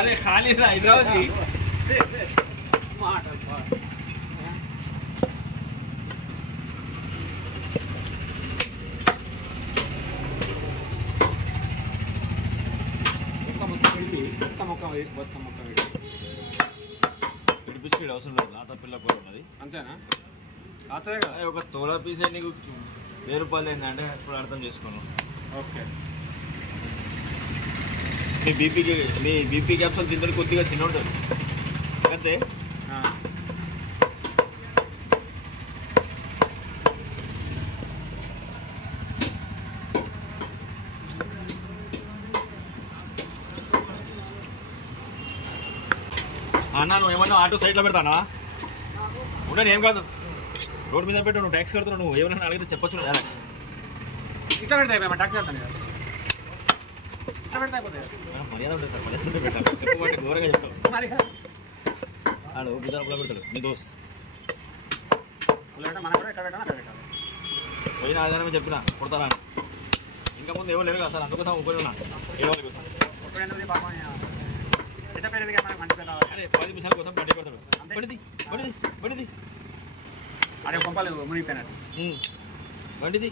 अरे खाली हैदराबाद जी విడిపిస్తాడు అవసరం లేదు ఆత పిల్ల కూర ఉన్నది అంతేనా ఆతే కదా ఒక తోలా పీసే నీకు 1000 రూపాయలు ఏంటంటే ఇప్పుడు అర్థం చేసుకోను ఓకే మీ బీపీ క్యాప్సూల్ తింటే కొద్దిగా చిన్న ఉంటుంది అంతే అన్నా నువ్వు ఏమన్నా ఆటో సైడ్లో పెడతానా ఉండని ఏం కాదు రోడ్ మీద పెట్టు నువ్వు ట్యాక్స్ కడుతున్నావు నువ్వు ఏమన్నా అడిగితే చెప్పొచ్చు ఇట్లా పెడతాయి ట్యాక్స్ కడతాను మర్యాద ఉంటుంది సార్ మర్యాద పెట్టాలి చెప్పబట్టి ఘోరంగా చెప్తావు ఆడు గుజరాత్లో పెడతాడు నీ దోస్త్ పోయిన ఆధారమే చెప్పిన కొడతారా ఇంకా ముందు ఎవరు లేరు కదా సార్ అందుకోసం ఊపిరి ఉన్నా ఏవాళ్ళ కోసం అరే 10 నిమిషాల కోసం బండి కొడతాడు బండిది అరే పంపాలి మునిగిపోయినట్టు బండిది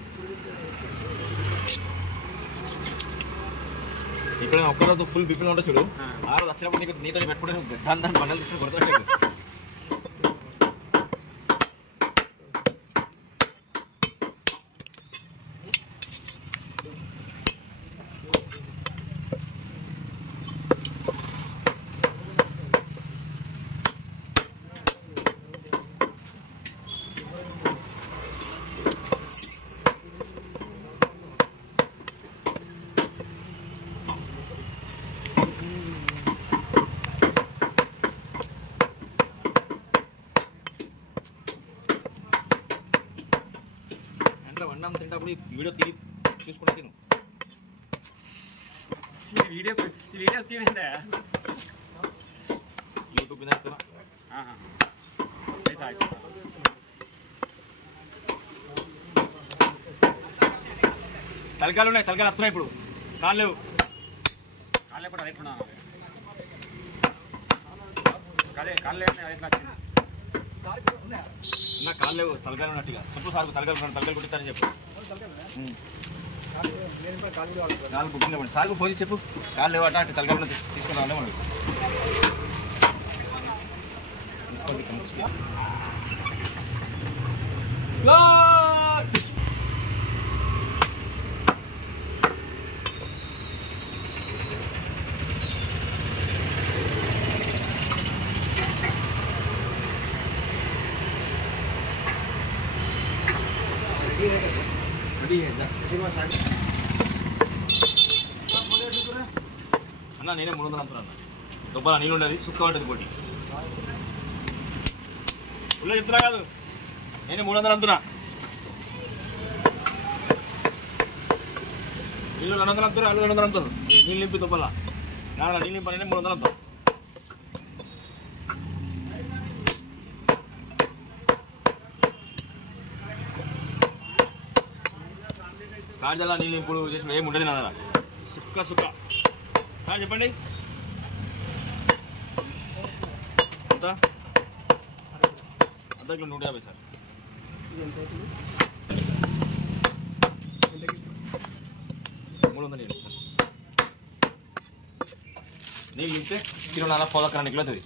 ఇక్కడ ఒక్కరోజు ఫుల్ బిపిల్ ఉంటా చూడు ఆ రోజు వచ్చినప్పుడు నీకు నీతో పెట్టుకుంటే దాన్ని బండలు తీసుకుని కొడతాడు అన్నం తింటప్పుడు వీడియో తిరిగి చూసుకుంటా తిను వీడియో స్కీమ్ ఏంటా యూట్యూబ్ మీద తలకాయలు ఉన్నాయి తలకాయలు వస్తున్నాయి ఇప్పుడు కాళ్ళు లేవు కూడా ఎట్లున్నా కాళ్ళు లేవు నా కాళ్ళు లేవు తలకాయలు ఉన్నట్టుగా చెప్పు సార్ తలకాయలు కొట్టిస్తారని చెప్పు కాలు బుకింగ్ ఇవ్వండి సార్కు ఫోన్ చెప్పు కాళ్ళు లేవు అటు తలకాయలు తీసుకుని రాలే మనకి అన్న నేనే 300 అంటున్నా దుబ్బల నీళ్ళు ఉండదు సుక్క ఉంటుంది పోటీ ఉల్ల చెప్తున్నా కాదు నేనే 300 అంటున్నా నీళ్ళు 200 అంటారు అల్లు 200 అంటారు నీళ్ళు నింపి దుబ్బల నీళ్ళు నింపి నేనే 300 అంటారు కాజలా నీళ్ళు ఇప్పుడు చేసిన ఏమి ఉండదు నా దగ్గర సుక్క చెప్పండి ఎంత అర్ధ కిలో 150 సార్ 300 సార్ నీళ్ళు నింపితే కిలో 4 కిలో అవుతుంది